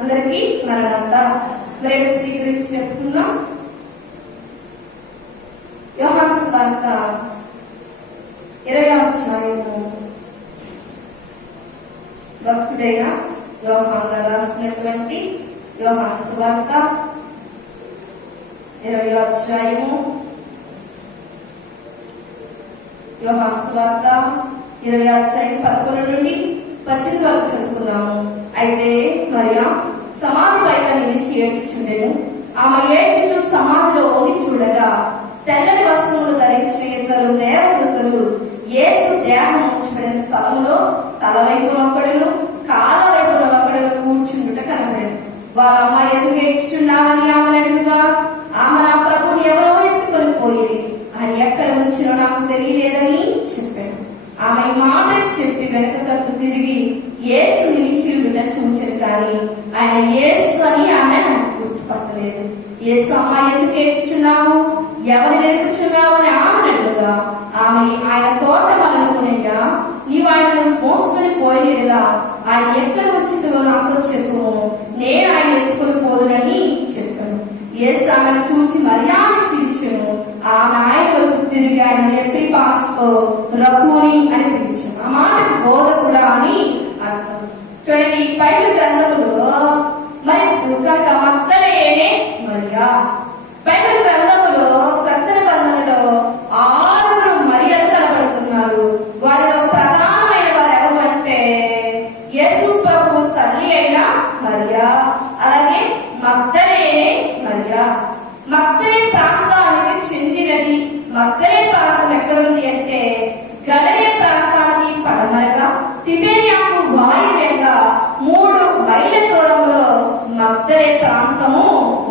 అందరికీ మరణాత. స్త్రీ గురించి చెప్పుకుందాం. యోహాను సువార్త 20వ అధ్యాయము భక్తుడైన యోహాను గారు రాసినటువంటి యోహాను సువార్త 20వ అధ్యాయము యోహాను సువార్త 20వ అధ్యాయం 11 నుండి 18 వరకు చదువుకున్నాము. అయితే మరియా సమాధి బయట నిలిచి ఏడ్చుచుండెను. ఆమె ఏడ్చుచు సమాధిలో వంగి చూడగా తెల్లని వస్త్రములు ధరించిన ఇద్దరు దేవదూతలు యేసు దేహం ఉంచబడిన స్థలంలో తల వైపున ఒకడును కాళ్ళ వైపున ఒకడును కూర్చుండుట కనబడెను. వారు అమ్మ ఎందుకు ఏడ్చుచున్నావని ఆమెను అడుగుగా, ఆమె నా ప్రభుని ఎవరో ఎత్తుకొని పోయి ఆయన ఎక్కడ ఉంచినో నాకు తెలియలేదని చెప్పాను. ఆమె ఈ మాట చెప్పి వెనకకు తిరిగి యేసు నిలిచి ఉండుట చూచెను, కానీ ఆయన యేసు అని ఆమె గుర్తుపట్టలేదు. యేసు అమ్మ ఎందుకు ఏడ్చుచున్నావు, ఎవరిని ఎదుగుచున్నావు అని ఆమెను అడుగుగా, ఆమె ఆయన తోట వలనుకునేగా నీవు ఆయనను మోసుకొని పోయేలా ఆయన ఎక్కడ వచ్చిందో నాతో చెప్పుము, నేను ఆయన ఎత్తుకొని పోదునని చెప్పాను. యేసు ఆమెను చూచి మరియాను పిలిచెను. ఆమె ఆయన వైపు తిరిగి ఆయన ఎప్రి భాషతో రబ్బూని అని పిలిచాను. ఆ మాటకు బోధకుడా అని అర్థం. చూడండి, బైబిల్ గ్రంథములో మరి కనుక మగ్దలేనే మరియా. బైబిల్ గ్రంథములో క్రొత్త నిబంధనలో 6 మరియలు కనబడుతున్నారు. వారిలో ప్రధానమైన వారు ఎవరు అంటే యేసు ప్రభు తల్లి అయిన మరియా, అలాగే మగ్దలేనే మరియా. మగ్దలే ప్రాంతానికి చెందినది. మగ్దలే ప్రాంతం ఎక్కడుంది అంటే గలిలయ ప్రాంతానికి పడమరగా తిబెరియాకు వాయువ్యంగా 3 మైళ్ళ దూరంలో మగ్దలే ప్రాంతము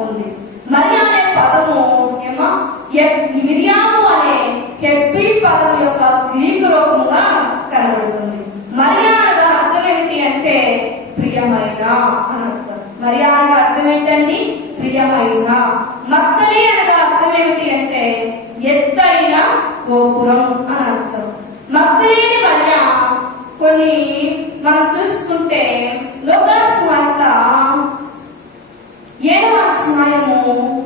ఉంది. మరియా అనే పదము మిరియాము అనే హెబ్రీ పదం యొక్క గ్రీకు రూపంగా కనబడుతుంది. మరియా అనగా అర్థం ఏంటి అంటే ప్రియమైన అని అర్థం. మరియా అనగా అర్థం ఏంటండి? ప్రియమైన. మగ్దలే అనగా అర్థం ఏమిటి అంటే ఎత్తైన గోపురం అని అర్థం. మగ్దలేని మరియా కొన్ని మనం చూసుకుంటే లూకా సువార్త 7వ అధ్యాయము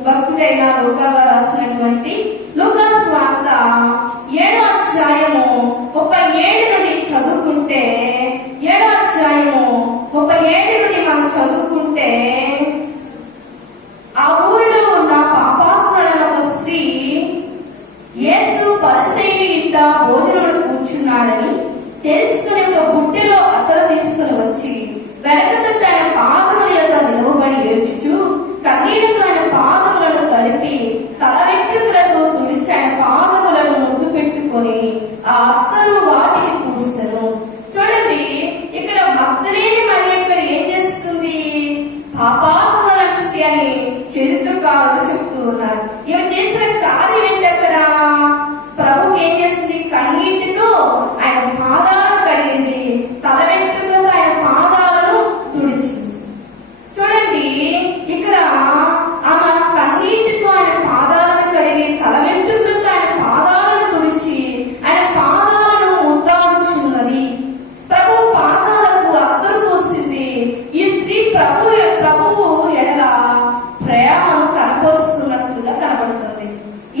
భక్తుడైన లూకా గారు రాసినటువంటి లూకా సువార్త 7వ అధ్యాయము 37 నుండి చదువుకుంటే 7వ అధ్యాయము 37 నుండి మనం చదువుకుంటే ఆ ఊరిలో ఉన్న పాపాత్ముడైన ఒక స్త్రీ యేసు పరిసయ్యుని ఇంట భోజనములు కూర్చున్నాడని తెలుసుకుని ఒక బుట్టెలో అత్తరు తీసుకుని వచ్చి వెనకతట్టు ఆయన పాదముల యొక్క నిలవబడి ఏడ్చుచు కన్నీళ్లతో ఆయన పాదములను తడిపి తల వెంట్రుకలతో తుడిచి ఆయన పాదములను ముద్దు పెట్టుకొని ఆ అత్తరు వాటికి పూసెను. చూడండి, ఇక్కడ మగ్దలేని మరియ ఇక్కడ ఏం చేస్తుంది? పాపాత్ముల స్త్రీ అని చరిత్రకారులు చెప్తూ ఉన్నారు. ఇవి చేసిన కార్యం ఏంటి? అక్కడ ప్రభుకి ఏం చేసింది? కన్నీటితో ఆయన పాదాలను కడిగింది, తల వెంట్రుకలతో ఆయన పాదాలను తుడిచింది. చూడండి, ఇక్కడ ఆమె కన్నీటితో ఆయన పాదాలను కడిగి తల వెంట్రుకలతో ఆయన పాదాలను తుడిచి ఆయన పాదాలను ముద్దాడుచున్నది. ప్రభు పాదాలకు అత్తరు పోసింది. ఈ స్త్రీ ప్రభువు ఎడల ప్రేమను కనపరుస్తున్నట్లుగా కనబడుతుంది.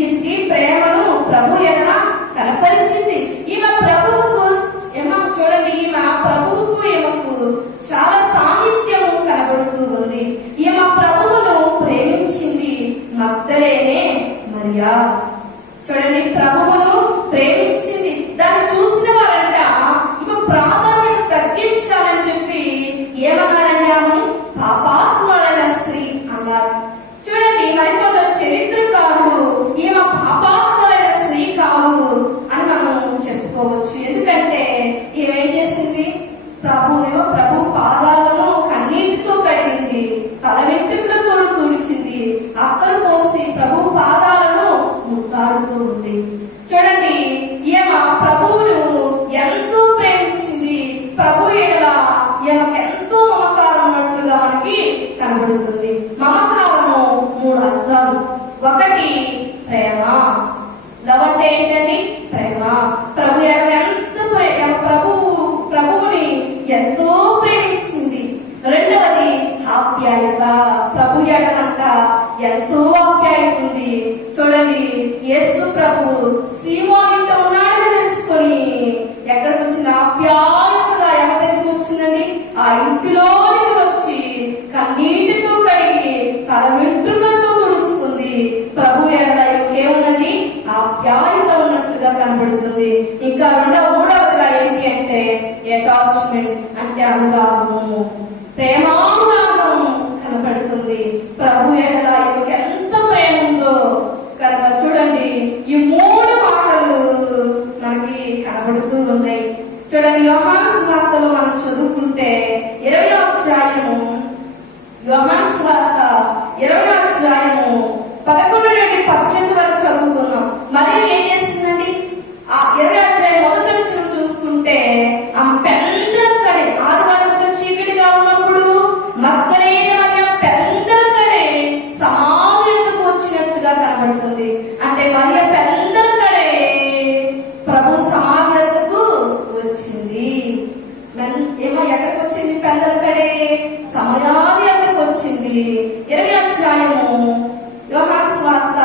ఈ స్త్రీ ప్రేమను ప్రభు ఎడల కనపరిచింది. ఈమె ప్రభువుకు చూడండి, ఈమె ప్రభువుకు ఈమెకు చాలా సాన్నిధ్యము కనబడుతూ ఉంది. ఈమె ప్రభువును ప్రేమించింది. మగ్దలేనే మరియా. చూడండి, ప్రభువును ప్రేమించింది. దాన్ని చూసిన వారంట ఈమె ప్రాధాన్యత తగ్గించాలని చెప్పి ఏమన్నారండి? ఆమె పాపాత్ములైన స్త్రీ అన్నారు. చూడండి, మరికొందరు చరిత్రకారులు ఈమె పాపాత్ములైన స్త్రీ కాదు అని మనం చెప్పుకోవచ్చు. ఎందుకంటే ఏమేం చేసింది? ప్రభు పాదాలను కన్నీటితో కడిగింది, తల వెంట్రుకలతో తుడిచింది, అత్తరు పోసి ప్రభు పాదాలను ముద్దాడుతూ ఉంది. చూడండి, ఈమె ప్రభువును ఎంతో ప్రేమించింది. ప్రభు ఎడల ఈమెకు ఎంతో మమకారం ఉన్నట్లుగా మనకి కనబడుతుంది. మమకారము 3 అర్థాలు. ఒకటి ప్రేమ. లవ్ అంటే ఏంటండి? ప్రేమ. ప్రభు ఎడల ప్రభువుని ఎంతో ప్రేమించింది. రెండవది ప్రభు ఎడనంట ఎంతో ఆప్యాయత ఉంది. చూడండి, యేసు ప్రభు సీమోను ఇంట ఉన్నాడని తెలుసుకొని ఎక్కడికి వచ్చిన ఆప్యాయతగా ఎవరికి వచ్చిందండి, ఆ ఇంటిలోనికి వచ్చి కన్నీటితో కడిగి తన వెంట్రుకలతో తుడుచుకుంది. ప్రభు ఎడల ఏమున్నది, ఆప్యాయత ఉన్నట్లుగా కనబడుతుంది. ఇంకా మూడవదిగా ఏంటి అంటే అటాచ్మెంట్, అంటే అనురాగము, ప్రేమానురాగం కనబడుతుంది. ప్రభు ఎడల ఎంత ప్రేమ ఉందో కనుక చూడండి, ఈ మూడు మాటలు మనకి కనబడుతూ ఉన్నాయి. చూడండి, యోహాను సువార్తలో మనం చదువుకుంటే 20వ అధ్యాయము, యోహాను సువార్త 20వ అధ్యాయము 11 నుండి 18 వరకు చదువుకున్నాం. మరి ఏం చేసిందండి, ఆ 20వ అధ్యాయం మొదటి వచనం చూసుకుంటే ఆ పెందలకడే ఆదివారంతో చీకటిగా ఉన్నప్పుడు మగ్దలేనే మరియ పెందలకడే సమాధి ఎదుటకు వచ్చినట్టుగా కనబడుతుంది. అంటే మరియ పెందలకడే ప్రభు సమాధి ఎదుటకు వచ్చింది. ఏమో ఎక్కడికి వచ్చింది, పెందలకడే సమాధి ఎదుటకు వచ్చింది. 20వ అధ్యాయము యోహాను సువార్త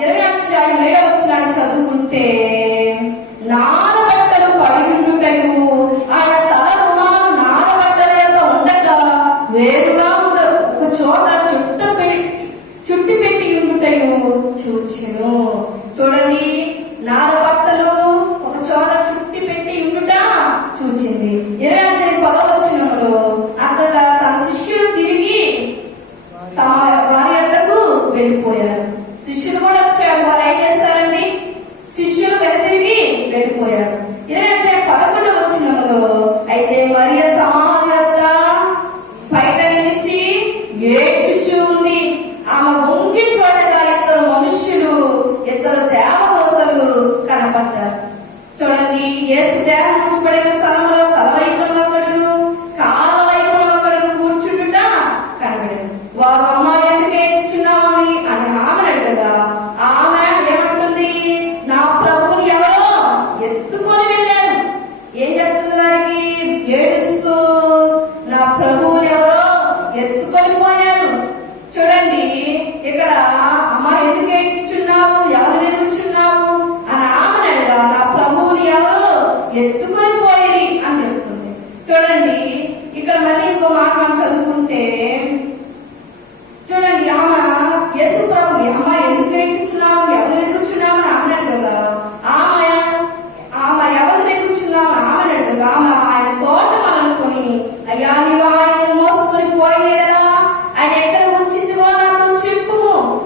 20వ అధ్యాయం 7వ వచనాన్ని చదువుకుంటే, నారబట్టలు పడియుండుటయు ఆయన తల రుమాలు నారబట్టలేక ఉండగా వేరుగా ఒక చోట చుట్టి పెట్టి ఉండుటయు చూచెను. చూడండి, నారబట్టలు ఒక చోట చుట్టి పెట్టి ఉండుట చూచింది. 20వ వచనంలో అక్కడ తన శిష్యులు తిరిగి తమ వారి వద్దకు వెళ్ళిపోయారు. శిష్యులు కూడా వచ్చారు. వారు ఏం చేశారండి, శిష్యులు వెనతిరిగి వెళ్ళిపోయారు. 11వ వచనంలో అయితే మరియ సమాధి వద్ద బయట నిలిచి ఏడ్చుచూ ఉంది. ఆమె వంగి చూడగా ఇద్దరు మనుష్యులు, ఇద్దరు దేవదూతలు కనపడ్డారు. చూడండి, యేసు దేహం ఉంచబడిన స్థలంలో తల వైపున ఒకడును కాళ్ళ వైపున ఒకడును కూర్చుంటుట కనబడింది. వారు అమ్మాయి ఎందుకు ఏడ్చుచున్నామని అని ఆమెను అడగగా ఆమె ఏమంటుంది, నా ప్రభువుని ఎవరో ఎత్తుకొని వెళ్ళాను. ఏం చెప్తుంది వారికి, ఏడుస్తూ నా ప్రభువుని ఎవరో ఎత్తుకొని పోయాను. చూడండి, ఇక్కడ అమ్మాయి ఎందుకు ఏడ్చుచున్నావు, ఎవరు ఎదుగుచున్నావు అని ఆమెను అడగా నా ప్రభువుని ఎవరో ఎత్తుకొని పోయి అని చెప్తుంది. చూడండి, ఇక్కడ మళ్ళీ ఇంకో మాట మనం చదువుకుంటే, చూడండి, ఆమె యేసు ప్రభు అమ్మాయి ఎందుకు ఎదుగుచున్నావు, ఎవరు ఎదుగుచున్నావు అని ఆమెను అడగగా ఆమె ఎవరు ఎదుగుచున్నావు అని ఆమెను అడగగా ఆమె ఆయన తోట అనుకుని, అయ్యా నీవు ఆయన మోసుకొని పోయే కదా, ఆయన ఎక్కడ ఉంచిందివో నాకు చెప్పు,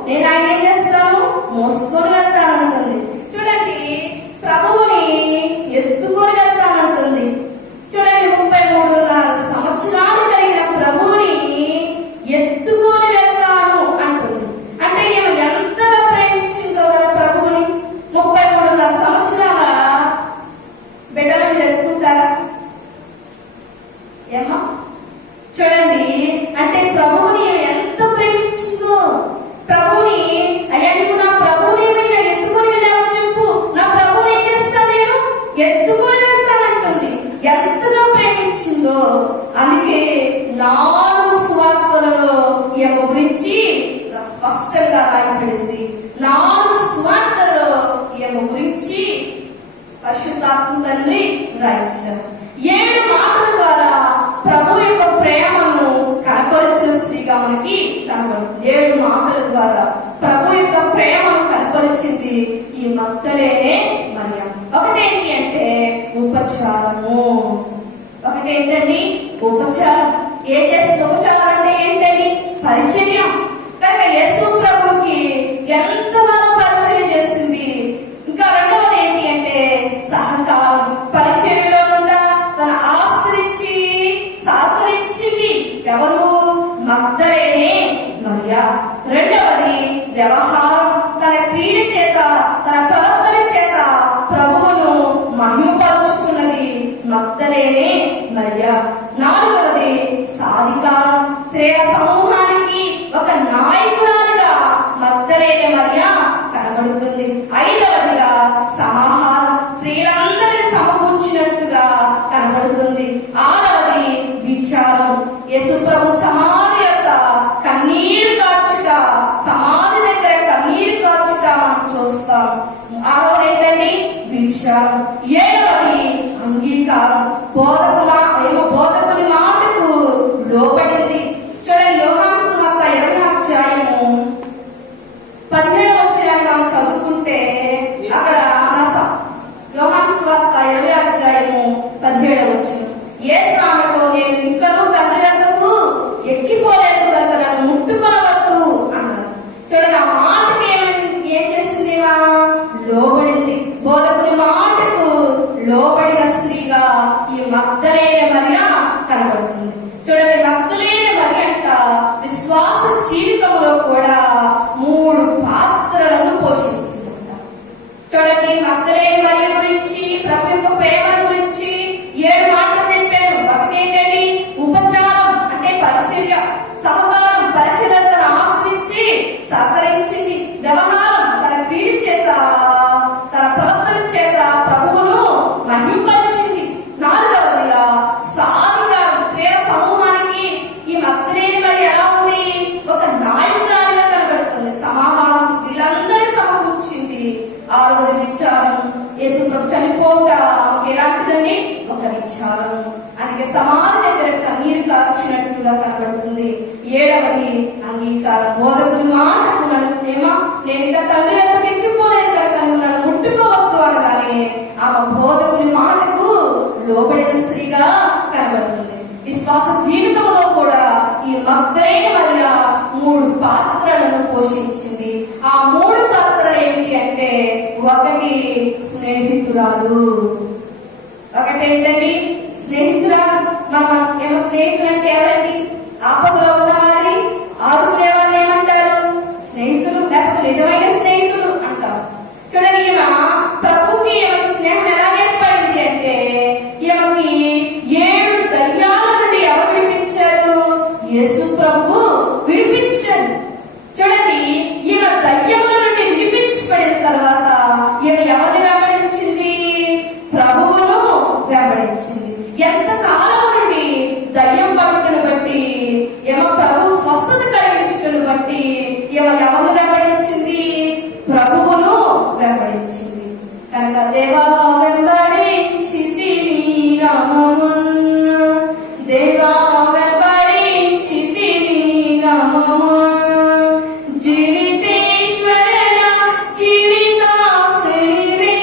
నేను ఆయన ఏం చేస్తాను, మోసుకొని వెళ్తానంటుంది. చూడండి, ప్రభువుని ఎత్తుకొని వెళ్తానంటుంది. చూడండి, 33 సంవత్సరాలు కలిగిన ప్రభువుని ఎత్తుకొని వెళ్తాను అంటుంది. అంటే ఈమె ఎంతగా ప్రేమించిందో కదా ప్రభువుని. 33 సంవత్సరాల బిడ్డలను ఎత్తుకుంటారా ఏమో? చూడండి, అంటే ప్రభువుని ఎంత ప్రేమించిందో. ప్రభువుని, అయ్యా నువ్వు నా ప్రభువుని ఏమైనా ఎత్తుకొని వెళ్ళావు చెప్పు, నా ప్రభువుని ఏం చేస్తాను, నేను ఎత్తుకొని వెళ్తానంటుంది. ఎంతగా ప్రేమించిందో. అందుకే 4 సువార్తలలో ఈమె గురించి స్పష్టంగా రాయబడింది. 4 సువార్తలలో ఈమె గురించి పరిశుద్ధాత్మ తండ్రి రాయించారు. 7 మాటల ద్వారా ప్రభు యొక్క ప్రేమను కనపరిచిన స్త్రీగా మనకి కనబడుతుంది. 7 మాటల ద్వారా ప్రభు యొక్క ప్రేమను కనపరిచింది ఈ మగ్దలేనే మరియ. ఒకటేంటి అంటే ఉపచారము. ఒకటేంటండి, ఉపచారం. ఏం చేస్తుంది ఉపచారం అంటే ఏంటండి, పరిచర్య. కనుక యేసు ప్రభుకి ఎంతగానో పరిచయం చేసింది. ఇంకా రెండవది ఏంటి అంటే సహకారం. పరిచర్యలో నుండి తన ఆస్తినిచ్చి సహకరించింది ఎవరు, మగ్దలేనే మరియ. రెండవది వ్యవహారం. తన క్రియ చేత, తన ప్రవర్తన చేత ప్రభువును మహిమపరుచుకున్నది మగ్దలేనే మరియ. 4వది సాధికారం. స్త్రీల సమూహానికి ఒక నాయకురాలిగా మగ్దలేనే మరియ కనబడుతుంది. 5వదిగా సమాహారం. స్త్రీలందరినీ సమకూర్చినట్టుగా కనబడుతుంది. 6వది విచారం. యేసు ప్రభు సమాధి యొక్క కన్నీరు చాలను. అందుకే సమాధి దగ్గర కన్నీరు కాచినట్టుగా కనబడుతుంది. 7వది అంగీకారం. బోధకుడి మాటకు నేను ఇంకా తండ్రి అంతకు ఎక్కిపోలేదు కనుక నన్ను ముట్టుకోవద్దు అనగానే ఆమె బోధకుడి మాటకు లోబడిన స్త్రీగా కనబడుతుంది. విశ్వాస జీవితంలో కూడా ఈ మగ్దలేనే మరియా 3 పాత్రలను పోషించింది. ఆ 3 పాత్రలు ఏమిటి అంటే, ఒకటి స్నేహితురాలు. ఒకటేంటండి? స్నేహితురాలు. మన స్నేహితులు అంటే ఎవరండి? ఆపదలో ఉన్నవారి ఆదుకునే వారిని ఏమంటారు? స్నేహితులు, లేకపోతే నిజమైన స్నేహితులు అంటారు. చూడండి, ఈమె ప్రభుకి స్నేహం ఎలా ఏర్పడింది అంటే, ఈమెకి 7 దయ్యాల నుండి ఎవరు విడిపించారు? యేసు ప్రభు విడిపించారు. చూడండి, ఈమె దయ్యముల నుండి విడిపించబడిన తర్వాత ఈమె ఎవరిని వెంబడించింది? ప్రభువును వెంబడించింది. ఎంత కాలం నుండి దయ్యం పట్టును బట్టి, ఏమో ప్రభు స్వస్థత కలిగించడం బట్టి ఈమె ఎవరిని వెంబడించింది? ప్రభువును వెంబడించింది. కనుక దేవా వెంబడించింది నీ నామమున, దేవా వెంబడించింది నీ నామమున, జీవితేశ్వరన జీవితాశ్రీవి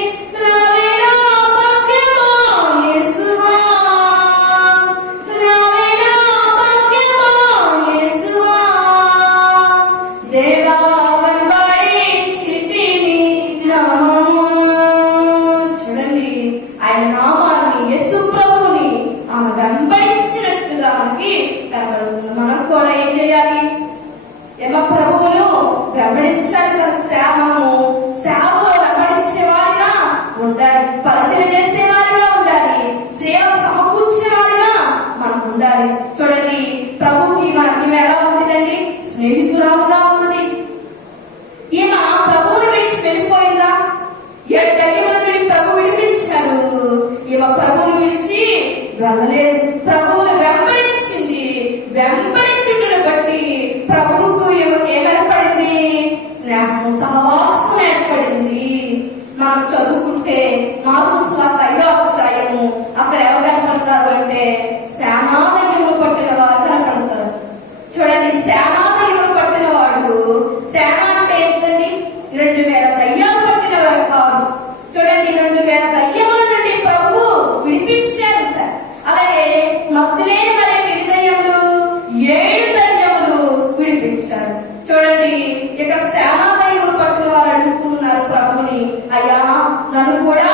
రవిరా భాగ్యమా యేసువా, రవిరా భాగ్యమా యేసువా, దేవా వెంబడించింది నీ నామమున. చూడండి, ఆయన నామాన్ని, యేసు ప్రభువుని ఆమె వెంబడించినట్టుగా మనకి కనబడుతుంది. మనం కూడా ఏం చేయాలి? ఏమో ప్రభువును వెంబడించాలి. సేవలో వెంబడించేవారిగా ఉండాలి, పరిచయం చేసేవారిగా ఉండాలి, సేవ సమకూర్చేవారిగా మనం ఉండాలి. చూడండి, ప్రభుకి ఈమె ఎలా ఉంటుందండి? స్నేహితురాలుగా ఉన్నది. ఈమె ప్రభువుని విడిచి వెళ్ళిపోయిందా? 7 దయ్యముల నుండి ప్రభు విడిపించారు. ఈమె ప్రభువుని విడిచి వెళ్ళలేదు, ప్రభువుని వెంబడించింది. వెంబడించుటను బట్టి ప్రభువుకు ఈమెకి ఏర్పడింది? స్నేహము, సహవాసం ఏర్పడింది. మనం చదువుకుంటే మార్కు సువార్త 5వ అధ్యాయము, అక్కడ ఎవరు కనపడతారు అంటే సేనాదయ్యములు పట్టిన వారు కనపడతారు. చూడండి, సేనాదయ్యములు పట్టిన వాడు, సేన అంటే ఏంటండి? 2000 దయ్యాలు పట్టిన వారు కాదు. చూడండి, 2000 దయ్యముల నుండి ప్రభు విడిపించారు సార్. అలాగే మగ్దలేనే మరియ దయ్యములు 7 దయ్యములు విడిపించారు. చూడండి, ఇక్కడ సేనాదయ్యములు పట్టిన వారు అడుగుతున్నారు ప్రభుని, అయ్యా నన్ను కూడా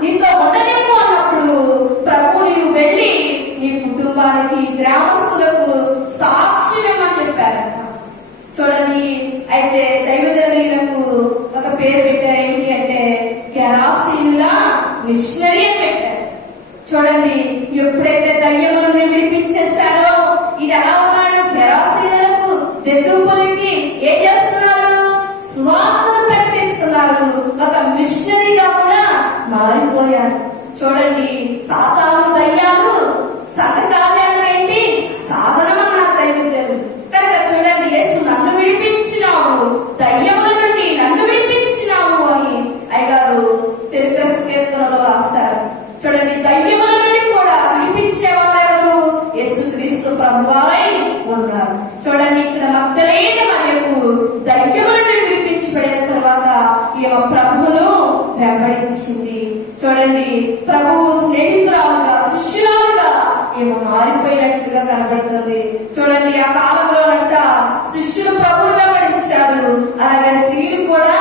నీతో ఉండనివ్వు అన్నప్పుడు ప్రభు నీవు వెళ్ళి నీ కుటుంబానికి, గ్రామస్తులకు సాక్ష్యమని చెప్పారంట. చూడండి, అయితే దైవజనులకు ఒక పేరు పెట్టారు. ఏమిటి అంటే గెరాసీనుల మిషనరీ అని పెట్టారు. చూడండి, ఎప్పుడైతే దయ్యములను విడిపించేశారో, ఇది ఎలా ఉన్నాడు? గెరాసీనులకు, దెద్దుపులకి ఏం చేస్తున్నారు? సువార్తను ప్రకటిస్తున్నారు. ఒక మిషనరీగా కూడా మారిపోయారు. చూడండి, సాతాను దయ్యాలు సగకార్యాలు ఏంటి? సాధనం అన్నారు దైవజనులు. కనుక చూడండి, యేసు నన్ను విడిపించినావు, దయ్యముల నుండి నన్ను విడిపించినావు అని అయ్యగారు తెలుగు కీర్తనలో రాస్తారు. చూడండి, దయ్యముల నుండి కూడా విడిపించేవారెవరు? యేసుక్రీస్తు ప్రభువారై ఉన్నారు. చూడండి, ఇక్కడ మగ్దలేనే మరియకు దయ్యముల నుండి విడిపించబడిన తర్వాత ఈమె ప్రభువును వెంబడించింది. చూడండి, ప్రభువు స్నేహితురాలుగా, శిష్యురాలుగా ఈమె మారిపోయినట్టుగా కనబడుతుంది. చూడండి, ఆ కాలంలోనంట శిష్యులు ప్రభువును వెంబడించారు, అలాగే స్త్రీలు కూడా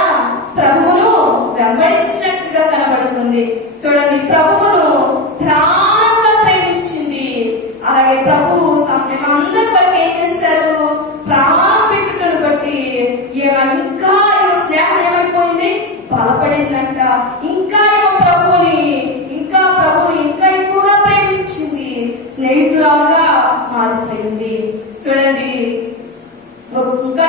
ప్రభువును వెంబడించినట్టుగా కనబడుతుంది. చూడండి, ప్రభువును ప్రాణంగా ప్రేమించింది. అలాగే ప్రభువు అందరి వరకు ఏం చేశారు? ప్రాణం పెట్టుటను బట్టి ఇంకా స్నేహం ఏమైపోయింది? బలపడిందంట. ఇంకా ప్రభువుని ఇంకా ఎక్కువగా ప్రేమించింది, స్నేహితురాలుగా మారిపోయింది. చూడండి, ఇంకా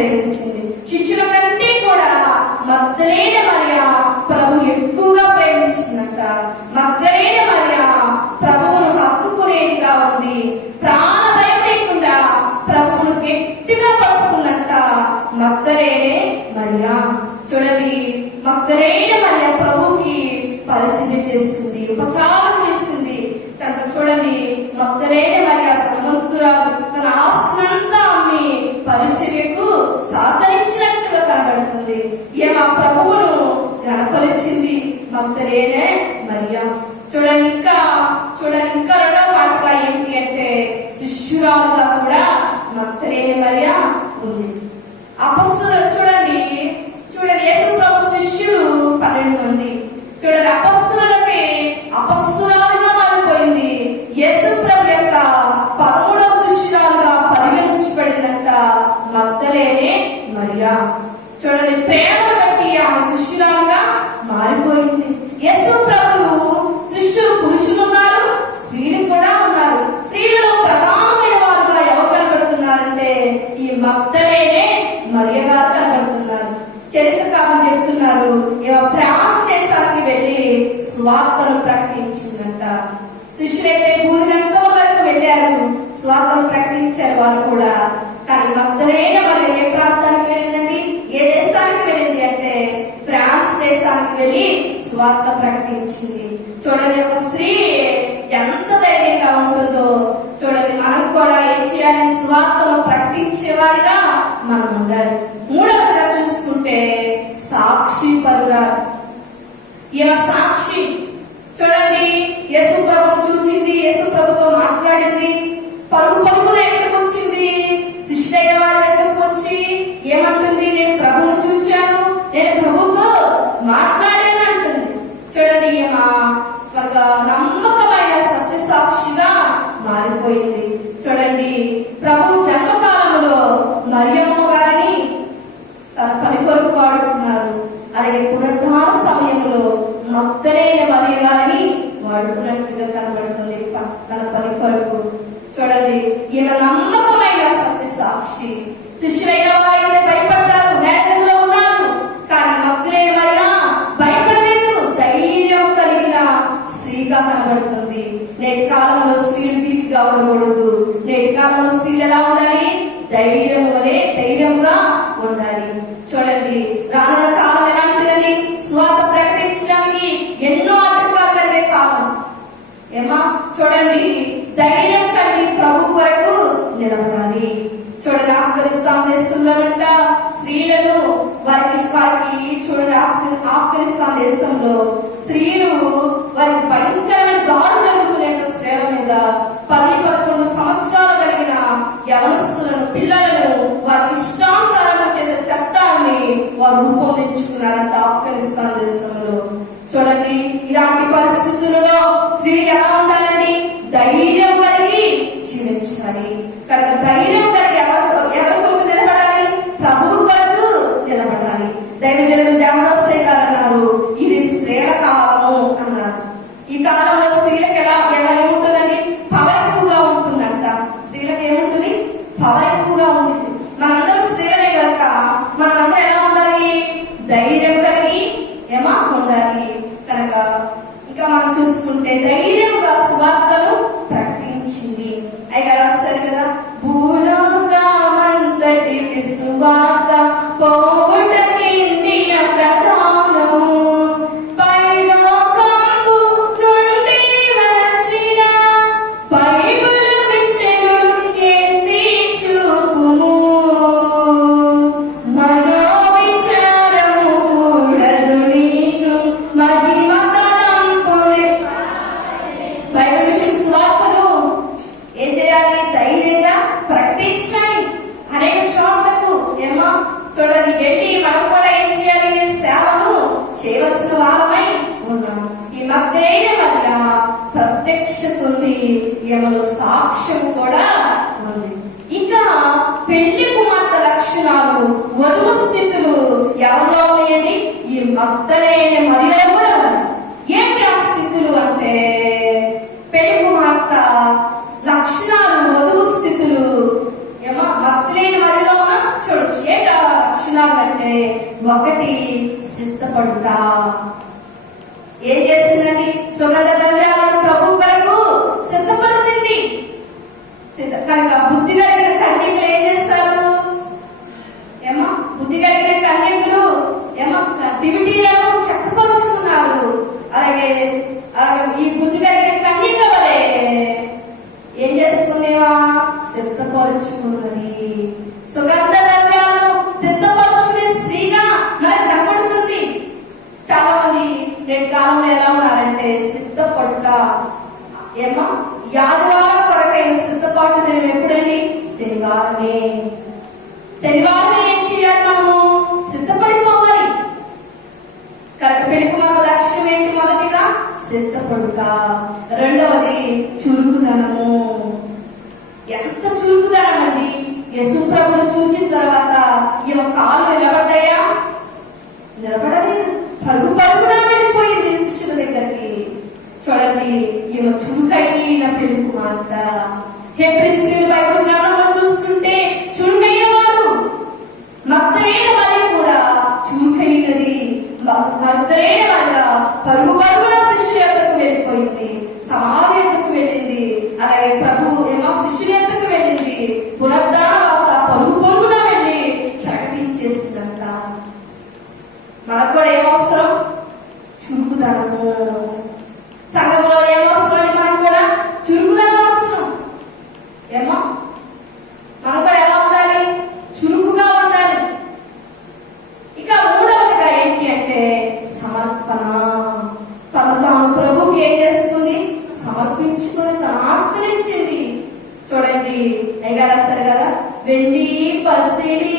ప్రేమించింది. శిష్యుల కంటే కూడా మగ్దలేన మరియ ప్రభు ఎక్కువగా ప్రేమించిందంట. మగ్దలేన మరియ ప్రభువును హత్తుకునేదిగా ఉంది. ప్రాణ భయం లేకుండా ప్రభువును గట్టిగా పట్టుకున్నంత మగ్దలేనే మరియ. చూడండి, మగ్దలేన మరియ ప్రభుకి పరిచయం చేసింది, ఉపచారం చేసింది. కనుక చూడండి, మగ్దలేన మరియ తన ఆస్తినంతా అమ్మి పరిచర్యకు సహకరించినట్టుగా కనబడుతుంది. ఈమె ప్రభువును గణపరిచింది మగ్దలేనే మరియ. చూడండి ఇంకా రెండో పాటగా ఏంటి అంటే శిష్యురాలుగా కూడా మగ్దలేనే మరియ ఉంది. అపొస్తలులు చూడండి యేసు ప్రభు శిష్యులు 12 మంది. చూడండి, అపొస్తలులకి అపొస్తలులుగా మారిపోయింది. యేసు ప్రభు యొక్క 13వ శిష్యురాలుగా పరిగణించబడిందంట మగ్దలేనే మరియ. చూడండి, ప్రేమను బట్టి ఆమె శిష్యురాలుగా మారిపోయింది. యేసు ప్రభువు శిష్యులు పురుషులు ఉన్నారు, స్త్రీలు కూడా ఉన్నారు. స్త్రీలలో ప్రధానమైన వారుగా ఎవరు కనబడుతున్నారంటే ఈ మగ్దలేనే మరియ గారు కనబడుతున్నారు. చరిత్రకారులు చెప్తున్నారు, ఫ్రాన్స్ దేశానికి వెళ్లి స్వార్థను ప్రకటించిందంట. శిష్యులైతే భూదిగంతం వరకు వెళ్ళారు, స్వార్థను ప్రకటించారు వారు కూడా. కానీ మగ్దలేన మరియ ఏ ప్రాంతానికి వెళ్ళిందండి, ఏ దేశానికి వెళ్ళింది అంటే ఫ్రాన్స్ దేశానికి వెళ్ళి స్వార్థ ప్రకటించింది. చూడండి, ఒక స్త్రీ ఎంత ధైర్యంగా ఉంటుందో. చూడండి, మనం కూడా ఏం చేయాలి, స్వార్థను ప్రకటించేవారిగా మనం ఉండాలి. మూడవదిగా చూసుకుంటే సాక్షి పరురాలు. ఈమె సాక్షి. చూడండి, యేసు ప్రభువును చూచింది, యేసు ప్రభుతో మాట్లాడింది, పరుగున ఎక్కడికి వచ్చింది, శిష్యులైన వారి దగ్గరకు వచ్చి ఏమంటుంది, నేను ప్రభువును చూచాను, నేను ప్రభుతో మాట్లాడాను అంటుంది. చూడండి, ఈమె ఒక నమ్మకమైన సత్య సాక్షిగా మారిపోయింది. చూడండి, ప్రభు జన్మకాలంలో మరియమ్మ గారిని తన పని కొరకు వాడుకున్నారు. అలాగే పునరుద్ధాన సమయంలో మగ్దలేన మరియ గారిని వాడుకున్నట్టుగా కనబడుతుంది తన పని కొరకు. చూడండి, ఈమె నమ్మకమైన సత్య సాక్షి. శిష్యులైన వారైతే భయపడ్డారు, నేరలో ఉన్నారు. కానీ మగ్దలేన మరియ భయపడలేదు, ధైర్యం కలిగిన స్త్రీగా కనబడుతుంది. నేటి కాలంలో స్త్రీలు వీక్గా ఉండకూడదు. నేటి కాలంలో స్త్రీలు ఎలా ఉండాలి, ధైర్యంగా ఉండాలి. చూడండి, రానున్న కాలం ఎలాంటిదని, స్వార్థ ప్రకటించడానికి ఎన్నో ఆటంకాలు కలిగే కాలం. చూడండి, ధైర్యం కలిగి ప్రభు కొరకు నిలబడాలి. చూడండి, ఆఫ్ఘనిస్తాన్ దేశంలోనంట స్త్రీలను వారికి చూడండి, ఆఫ్ఘనిస్తాన్ దేశంలో స్త్రీలు వారికి భయంకరమైన దాడులు జరుగుతున్న స్త్రీల మీద 10-11 సంవత్సరాలు కలిగిన యవనస్తులను, పిల్లలను వారికి ఇష్టానుసారంగా చేసే చట్టాన్ని వారు రూపొందించుకున్నారంట ఆఫ్ఘనిస్తాన్ దేశంలో. చూడండి, ఇలాంటి పరిస్థితులలో స్త్రీ ఎలా ఉండాలండి, ధైర్యం కలిగి జీవించాలి. కనుక ధైర్యం కలిగి ఎవరి కొరకు నిలబడాలి, ప్రభువు కొరకు నిలబడాలి. దైవజనుడు దేవదాసే గారు అన్నారు, ఇది స్త్రీల కాలము అన్నారు. ఈ కాలంలో స్త్రీలకు ఎలా ఉంటుందండి, పవర్ ఎక్కువగా ఉంటుందంట. స్త్రీలకు ఏముంటుంది, పవర్ ఎక్కువగా ఉంటుంది. మనందరం స్త్రీలనే కనుక మనందరం ఎలా ఉండాలి, ధైర్యం కలిగి ఉండాలి. కనుక ఇంకా మనం చూసుకుంటే ధైర్యంగా సువార్తను ప్రకటించింది. అయితే రాస్తారు కదా, భూలోకమంతటికి సువార్త పోవుటకిండి ప్రధానము, పైలోకంబు నుండి వచ్చిన బైబిల్ విషయమును కీర్తి చూపుము, మనోవిచారము కూడదు నీకు మహిమ తలంపులే. బైబిల్ విషయం సువార్తను ఏం చేయాలి, ధైర్యంగా ప్రకటించాలి. అనేక చోట్లకు చూడండి వెళ్ళి మనం కూడా ఏం చేయాలి, సేవను చేయవలసిన వారమై ఉన్నాం. ఈ మగ్దలేన వల్ల ప్రత్యక్షత ఉంది, ఏమలో సాక్ష్యం కూడా ఉంది. ఇంకా పెళ్లి కుమార్తె లక్షణాలు, వధువు స్థితులు ఎవరిలో ఉన్నాయండి, ఈ మగ్దలేన మరియలో కూడా ఉన్నాయి. ఏంటి ఆ స్థితులు అంటే, పెళ్లి కుమార్తె లక్షణాలు, వధువు స్థితులు మగ్దలేన మరియలో చూడొచ్చు. ఏంటి ఆ అంటే ఒకటి సిద్ధపడుట. ఏం చేసిందండి? సుగంధ ద్రవ్యాలను ప్రభు కొరకు సిద్ధపరిచింది. కనుక బుద్ధి కలిగిన కన్యకులు ఏం చేస్తారు? ఏమో బుద్ధి కలిగిన కన్యకులు ఏమో దివిటీలను చక్కపరుచుకున్నారు. అలాగే ఈ బుద్ధి కలిగిన కన్యక వలె ఏం చేసుకునేవా? సిద్ధపరుచుకున్నది. సుగంధ ద్రవ్యాలను సిద్ధపరుచుకునే స్త్రీగా మనకు కనపడుతుంది. చాలా మంది నేటి కాలంలో ఎలా ఉన్నారంటే సిద్ధపడుట. ఏమో ఆదివారం కొరకైన సిద్ధపాటు నేను ఎప్పుడండి? శనివారమే. శనివారం ఏం చేయాలి? మనము సిద్ధపడిపోవాలి. కనుక పెళ్లికి మాకు లక్ష్యం ఏంటి? మొదటిగా సిద్ధపడుట. రెండవది చురుకుదనము. ఎంత చురుకుదనం అండి! యేసు ప్రభువును చూసిన తర్వాత ఈమె కాళ్ళు నిలబడ్డాయా? నిలబడలేదు. పరుగున వెళ్ళిపోయింది శిష్యుల దగ్గరికి. చూడండి, ఈమె చురుకైన పెళ్లి కుమార్త. హెబ్రీ స్త్రీల బైబిల్ గ్రంథంలో చూస్తుంటే చురుకైనవారు. మగ్దలేన మరియ కూడా చురుకైనది. మగ్దలేన మరియ పరుగున శిష్యుల యొద్దకు వెళ్ళిపోయింది. సమాధి యొద్దకు వెళ్ళింది. అలాగే ప్రభు ఏమో శిష్యుల యొద్దకు వెళ్ళింది. పునరుద్ధాన వార్త పరుగున వెళ్ళి ప్రకటించేసిందంట. మనకు కూడా ఏమవసరం? చురుకుదనము. సంఘంలో ఏమవసరం? మనకు కూడా చురుకుదనం అవసరం. ఏమో మనం కూడా ఎలా ఉండాలి? చురుకుగా ఉండాలి. ఇక మూడవదిగా ఏంటి అంటే సమర్పణ. తను తాను ప్రభుకి ఏం చేస్తుంది? సమర్పించుకొని తన ఆస్తినిచ్చింది. చూడండి, అయ్యగా రాశారు కదా, వెండి పసిడి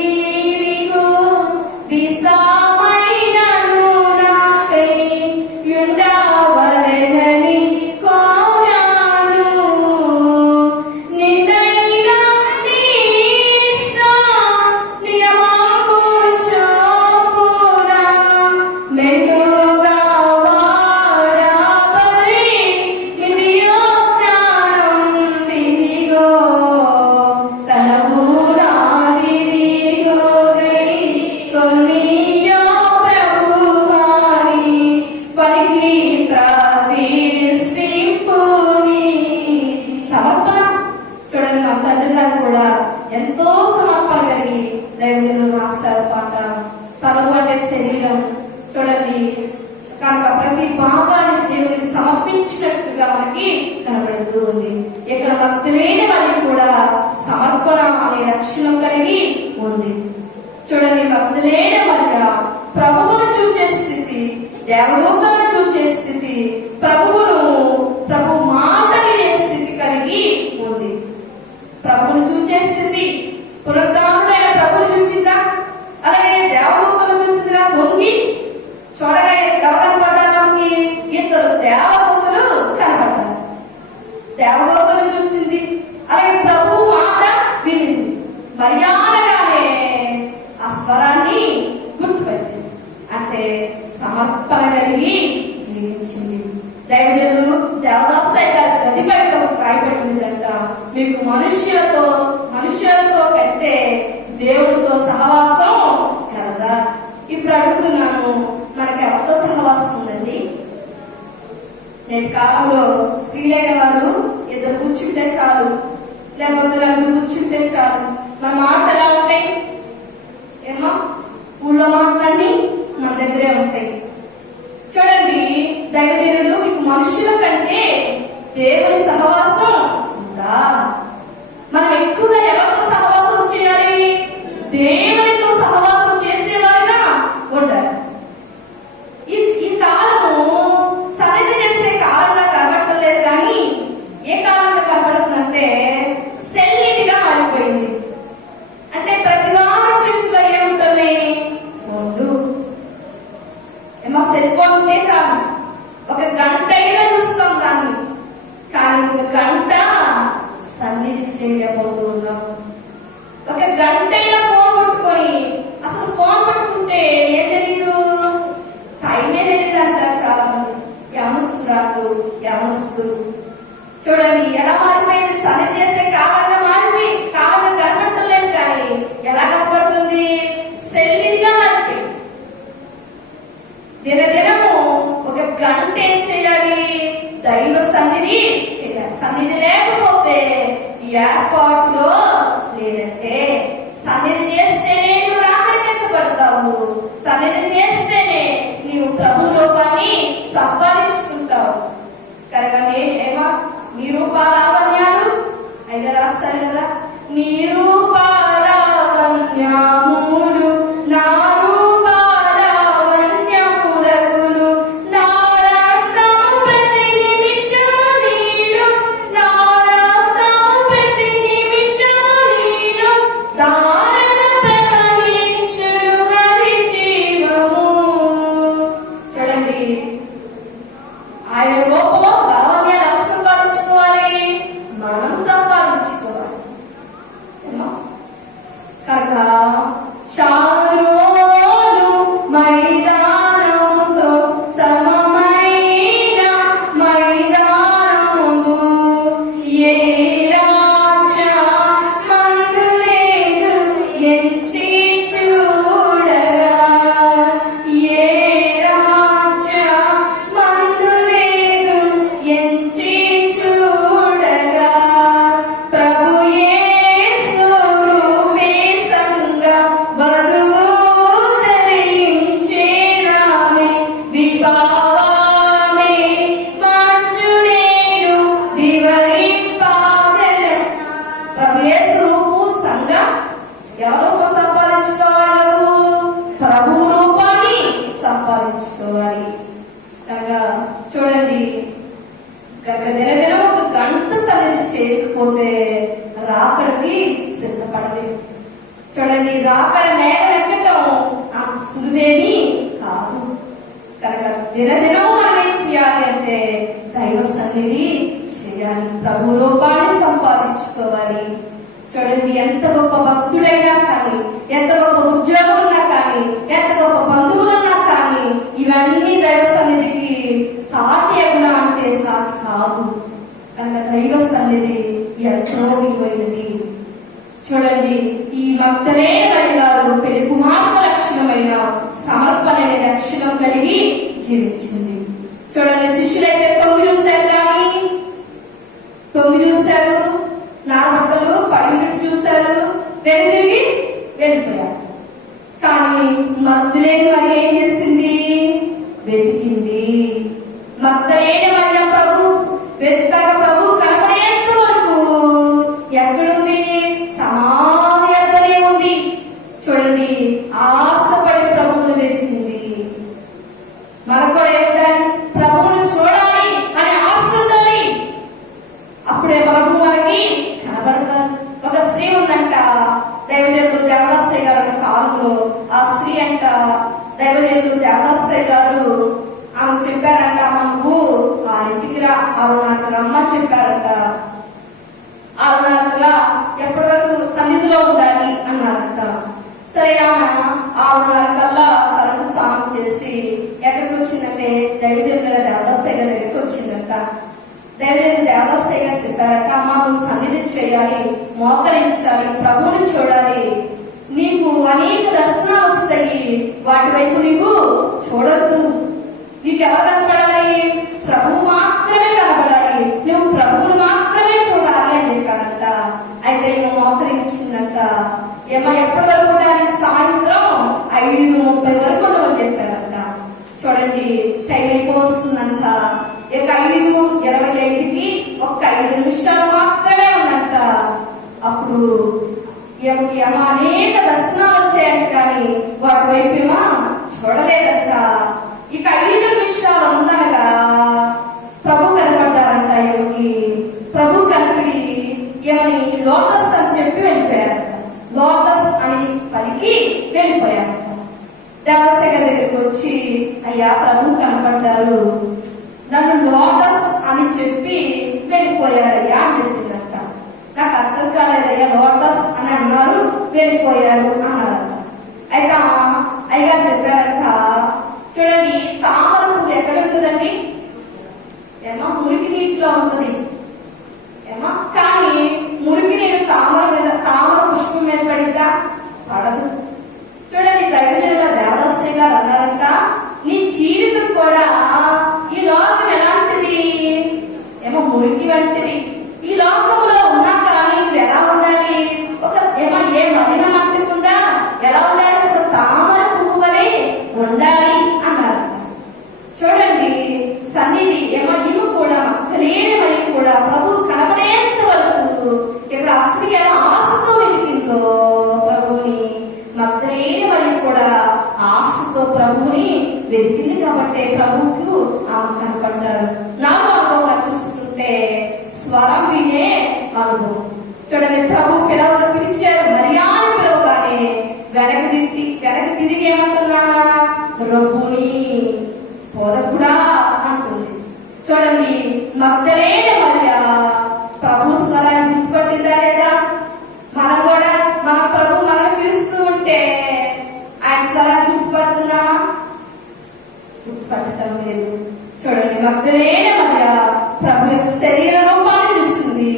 ఎంతో సమర్పణ కలిగి దైవజనులు రాస్తారు పాట. తనువు అంటే శరీరం. చూడండి, కనుక ప్రతి భాగాన్ని దేవునికి సమర్పించినట్టుగా మనకి కనబడుతూ ఉంది. ఇక్కడ భక్తులైన వారికి కూడా సమర్పణ అనే లక్షణం కలిగి ఉంది. చూడండి, భక్తులైన వారిగా ప్రభువును చూచే స్థితి, దేవదూతలను చూచే స్థితి, ప్రభు మాట వినే స్థితి కలిగి ఉంది. ప్రభువును చూచే స్థితి, పునరుద్ధానుడైన ప్రభువును చూసిందా? అలాగే దేవదూతలను చూసిందా? వంగి చూడగా ఎవరు కనపడ్డారు? మనకి ఇద్దరు దేవదూతలు కనపడ్డారు. దేవదూతలను చూసింది, అలాగే ప్రభువు మాట వినింది. మర్యాదగానే ఆ స్వరాన్ని గుర్తుపెట్టింది. అంటే సమర్పణ కలిగి జీవించింది. దైవజనులు దేవదాసయ్య గారి గదిపైన రాయబడిందంట, మీకు మనుష్యులతో కంటే దేవుడితో సహవాసం కలదా? ఇప్పుడు అడుగుతున్నాను, మనకి ఎవరితో సహవాసం ఉందండి? నేటి కాలంలో స్త్రీలైన వారు ఇద్దరు కూర్చుంటే చాలు, లేకపోతే నలుగురు కూర్చుంటే చాలు, మన మాటలు ఎలా ఉంటాయి? ఏమో ఊళ్ళో మాటలన్నీ మన దగ్గరే ఉంటాయి. చూడండి, దైవజనుడు మీకు మనుషుల కంటే దేవుని సహవాసం ఉందా? మనం ఎక్కువగా ఎవరితో సహవాసం చేయాలి? దేవునితో సహవాసం చేసేవారుగా ఉండాలి. ఈ కాలము సన్నిధి చేసే కాలంగా కనబడటం లేదు, కానీ ఏ కాలంగా కనబడుతుందంటే సెల్లిదిగా మారిపోయింది. అంటే ప్రతి వారి చేతిలో ఏముంటుంది? ముందు ఏమో సెల్ ఫోన్ ఉంటే చాలు, ఒక గంట అయినా చూస్తాం దాన్ని, కానీ ఒక గంట సన్నిధి చేయలేకపోతూ ఉన్నాం. ఒక గంట అయినా ఫోన్ పట్టుకొని, అసలు ఫోన్ పట్టుకుంటే ఏం తెలియదు, టైమే తెలియదు అంటారు చాలా మంది యవనస్తులు. చూడండి ఎలా మారిపోయింది. సన్నిధి చేసే కాలంగా మారిపోయి కాలంగా కనపడటం లేదు, కానీ ఎలా కనపడుతుంది? సెల్లిదిగా మారిపోయింది. సంపాదించుకుంటావు. సన్నిధి చేస్తేనే నీవు ప్రభు రూపాన్ని సంపాదించుకుంటావు. కనుక ఏమా నీ రూపాలావణ్యాలు అయితే రాస్తారు కదా, నీ రూపాలావణ్యములు నా రూపాలావణ్యములగును, నా రక్తము ప్రతి నిమిషము నీలో, నా రక్తము ప్రతి నిమిషము నీలో దారన ప్రవహించును అది జీవము. చూడండి, ఆయన రూపంలో లావణ్యాలు ఎవరు సంపాదించుకోవాలి? మనం సంపాదించుకోవాలి. కనుక షారోను మైదానముతో సమమైన మైదానము ఏ రాజా మందు లేదు ఎంచి చూడగా, ఏ రాజా మందు లేదు ఎంచి చూడగా, ప్రభు యేసు రూపే సంగ వధువు ధరించేనామె విభావామే మార్చునేను వివరింపగలను. ప్రభు యేసు రూపు సంగ ఎవరు రూపం సంపాదించుకోవాలి? ప్రభు రూపాన్ని సంపాదించుకోవాలి. కనుక చూడండి, దినదినం ఒక గంట సన్నిధి చేయకపోతే రాకడికి సిద్ధపడలేదు. చూడండి, రాకడ మేఘం ఎక్కటం అంత సులువేమీ కాదు. కనుక దినదినం మనం ఏం చేయాలి అంటే దైవ సన్నిధి చేయాలి, ప్రభు రూపాన్ని సంపాదించుకోవాలి. చూడండి, ఎంత గొప్ప భక్తుడైనా కానీ, ఎంత గొప్ప ఉద్యోగం ఉన్నా కానీ, ఎంత గొప్ప బంధువులున్నా కానీ ఇవన్నీ దైవ సన్నిధికి సాటి అగునా అంటే సాటి కాదు. కనుక దైవ సన్నిధి ఎంతో విలువైనది. చూడండి, ఈ మగ్దలేనే గారు పెళ్లి కుమార్తె లక్షణమైన సమర్పణ అనే లక్షణం కలిగి జీవించింది. చూడండి, శిష్యులైతే 9 చూశారు, కానీ 9 చూశారు, నా బట్టలు పడినట్టు చూశారు, తిరిగి వెళ్ళిపోయారు. కానీ మగ్దలేనే మరి ఏం చేసింది? వెతికింది. మగ్దలేనే మరి ప్రభు వెతికాక ప్రభు కనపడేంత వరకు ఎక్కడుంది? సమాధి అద్దరే ఉంది. చూడండి, ఆశపడి ప్రభువును వెతికింది. మనకు కూడా ఏంటాలి? ప్రభువును చూడాలి అనే ఆశ ఉండాలి. అప్పుడే ప్రభు మనకి కనబడతారు. ఒక స్త్రీ ఉందంట, దైవదేవుడు దేవదాసయ్య గారు కాలంలో. ఆ స్త్రీ అంట దైవదేవుడు దేవదాసయ్య గారు ఆమె చెప్పారంట, నువ్వు ఆ ఇంటికి రా, 6:30 రమ్మని చెప్పారంట. 6:30 ఎప్పటి వరకు సన్నిధిలో ఉండాలి అన్నారంట. సరే, ఆమె 6:30 కల్లా తలకు స్నానం చేసి ఎక్కడికి వచ్చిందంటే దైవదేవుల దేవదాసయ్య గారి దగ్గరికి వచ్చిందంట. దైవదేవుడు దేవదాసయ్య గారు చెప్పారంట, అమ్మ నువ్వు సన్నిధి చేయాలి, మోకరించాలి, ప్రభువుని చూడాలి. నీకు అనేక దర్శనాలు వస్తాయి, వాటి వైపు నీవు చూడొద్దు. నీకు ఎవరు కనపడాలి? ప్రభువు మాత్రమే కనపడాలి, నువ్వు ప్రభువుని మాత్రమే చూడాలి అని చెప్పారంట. అయితే ఏమో మోకరించిందంట. ఏమో ఎప్పటి వరకు ఉండాలి? సాయంత్రం 5:30 వరకు ఉండమని చెప్పారంట. చూడండి, టైం అయిపోతుందంట. ఇక 5:25కి ఒక్క 5 నిమిషాలు మాత్రమే ఉందంట. అప్పుడు ఏమో అనేక దర్శనాలు వచ్చాయంట, కానీ వాటి వైపు ఏమో చూడలేదంట. ఇక 5 నిమిషాలు ఉండగా ప్రభు కనపడ్డారంట. ఏమిటి? ప్రభు కనపడి ఏమని లోటస్ అని చెప్పి వెళ్ళిపోయారంట. లోటస్ అని పలికి వెళ్ళిపోయారంట. దేవదాసయ్య దగ్గరికి వచ్చి, అయ్యా ప్రభు కనపడ్డారు, నన్ను లోటస్ అని చెప్పి వెళ్ళిపోయారయ్యా అని చెప్పిందంట. నాకు అర్థం కాలేదయ్యా, లోటస్ అని అన్నారు, వెళ్ళిపోయారు అన్నారంట. అయితే అయ్యగారు చెప్పారంట, చూడండి, తామర పువ్వు ఎక్కడ ఉంటుందండి? ఏమో మురికి నీటిలో ఉంటుంది ఏమో, కానీ మురికి నీరు తామర పుష్పం మీద పడిద్దా? పడదు. చూడండి, దైవజనుల దేవదాసయ్య గారు అన్నారంట, నీ జీవితం కూడా ఈ లోకం ఎలాంటిది? ఏమో మురికి వంటిది. ఈ లోకంలో ఉన్నా కానీ నువ్వు ఎలా ఉండాలి? ఒక ఏమో ఏ మలినం అంటుకుందా వెతికింది కాబట్టి ప్రభువుకు ఆమె కనపడ్డారు. నాకు అనుభవంగా చూస్తుంటే స్వరం వినే అనుభవం. చూడండి, ప్రభు పిలిచారు, మరియా అని పిలవగానే వెనక్కి తిరిగి ఏమంటున్నానా, రబ్బుని, బోధకుడా అంటుంది. చూడండి, మగ్దలేన మరియా ప్రభు స్వరాన్ని గుర్తుపట్టిందా లేదా? మనం కూడా మన ప్రభు మనం పిలుస్తూ ఉంటే ఆయన స్వరాన్ని గుర్తుపడుతున్నామా? గుర్తుపట్టడం లేదు. చూడండి, మగ్దలేన మరియా ప్రభు యొక్క శరీర రూపాన్ని చూసింది,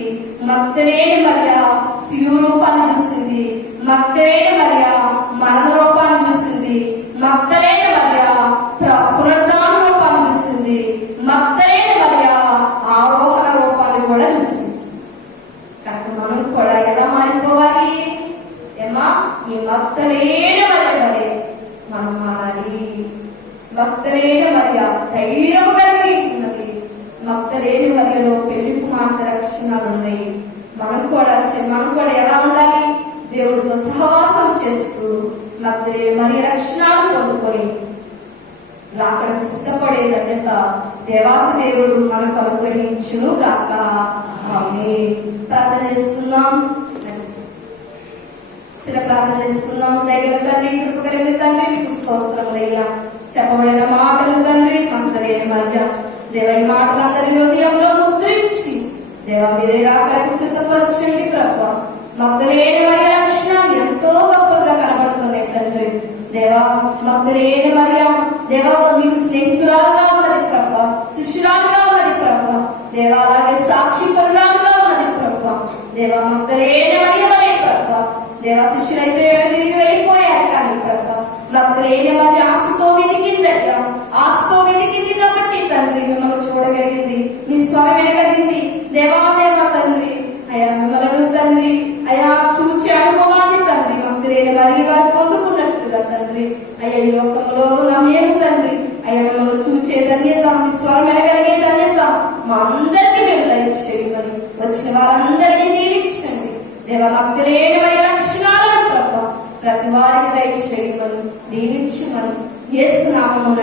మగ్దలేన మరియా శిలువ రూపాన్ని చూసింది, మగ్దలేన మరియా మరణ రూపాన్ని చూసింది, మగ్దలేన మరియా పునరుద్ధాన రూపాన్ని చూసింది, మగ్దలేన మరియా ఆరోహణ రూపాన్ని కూడా చూసింది. కనుక మనం కూడా ఎలా మారిపోవాలి? ఏమా, ఈ మగ్దలేన మరియ వలె మనం మారాలి. మగ్దలేన మరియ ధైర్యం కలిగి ఉన్నది. మగ్దలేన మరియలో పెళ్లి కుమార్తె లక్షణాలు ఉన్నాయి. మనం కూడా ఎలా ఉండాలి? దేవుడితో సహవాసం చేస్తూ మగ్దలేన మరియ లక్షణాలు పొందుకొని రాకడకు సిద్ధపడే ధన్యత దేవాది దేవుడు మనకు అనుగ్రహించును గాక. ఆమేన్. ప్రార్థన చేసుకుందాం. చిన్న ప్రార్థన చేసుకుందాం. దయగల తండ్రి, కృప కలిగిన తండ్రి, నీకు స్తోత్రములయ్యా. చెప్పబడిన మాటలు తండ్రి, మగ్దలేన మరియ దేవ, ఈ మాటలందరి హృదయంలో ముద్రించి దేవా మీరే రాకడకు సిద్ధపరచండి ప్రభా. మగ్దలేన మరియ లక్షణాలు ఎంతో గొప్పగా కనబడుతున్నాయి తండ్రి. దేవా, మగ్దలేన మరియ దేవా మీకు స్నేహితురాలుగా ఉన్నది ప్రభా, శిష్యురాలుగా ఉన్నది ప్రభా. దేవా అలాగే సాక్షి పరురాలుగా ఉన్నది ప్రభా. దేవా మగ్దలేన మరియ వలె ప్రభా. దేవా శిష్యులైతే తిరిగి వెళ్ళిపోయారు కానీ ప్రభా మగ్దలేన మరియ ఆశతో వెతికిందయ్యా. ఆశతో వెతికింది కాబట్టి తండ్రి మిమ్మల్ని చూడగలిగింది, మీ స్వరం వినగలిగింది. దేవా తండ్రి అయా మిమ్మల్ని తండ్రి అయా చూచే అనుభవాన్ని తండ్రి మగ్దలేన మరియ గారు పొందుకున్నట్టుగా తండ్రి అయ్యా ఈ లోకంలో మేము తండ్రి అయ్యా మిమ్మల్ని చూచే ధన్యత, మీ స్వరం వినగలిగే ధన్యత మా అందరికీ మేము దయచేయమని, వచ్చిన వారందరినీ దీవించండి. దేవ మగ్దలేన మరియ లక్షణాలను ప్రభా ప్రతి వారికి దయచేయమని, దీవించమని యేసు నామమున